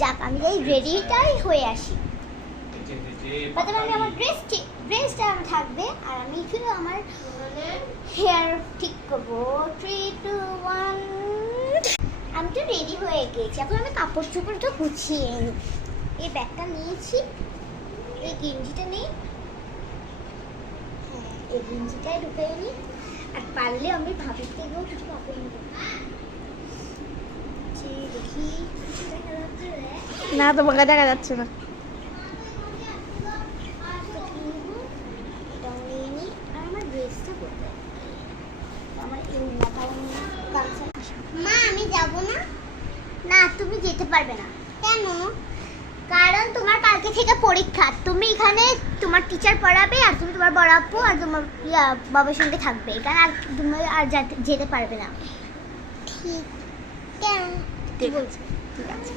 যাক আমি এই রেডিটাই হয়ে আসি। প্রথমে আমি আমার ড্রেসটা আমার থাকবে আর আমি শুধু আমার হেয়ার ঠিক করবো। 3, 2, 1। আমি তো রেডি হয়ে গেছি, এখন আমি কাপড় চোপড়টা গুছিয়ে নিই। এই ব্যাগটা নিয়েছি, এই গেঞ্জিটা নেই, হ্যাঁ এই গেঞ্জিটাই ঢুকে নিই। আর পারলে আমি ভাবির থেকেও কিছু কাপড় নেবো। দেখি দেখা যাচ্ছে না, তোমাকে দেখা যাচ্ছে না। মা আমি যাব না। না তুমি যেতে পারবে না। কেন? কারণ তোমার কালকে থেকে পরীক্ষা, তুমি এখানে তোমার টিচার পড়াবে আর তুমি তোমার বড় আপু আর তোমার বাবার সঙ্গে থাকবে, এখানে আর তুমি আর যেতে পারবে না। ঠিক আছে। ঠিক আছে।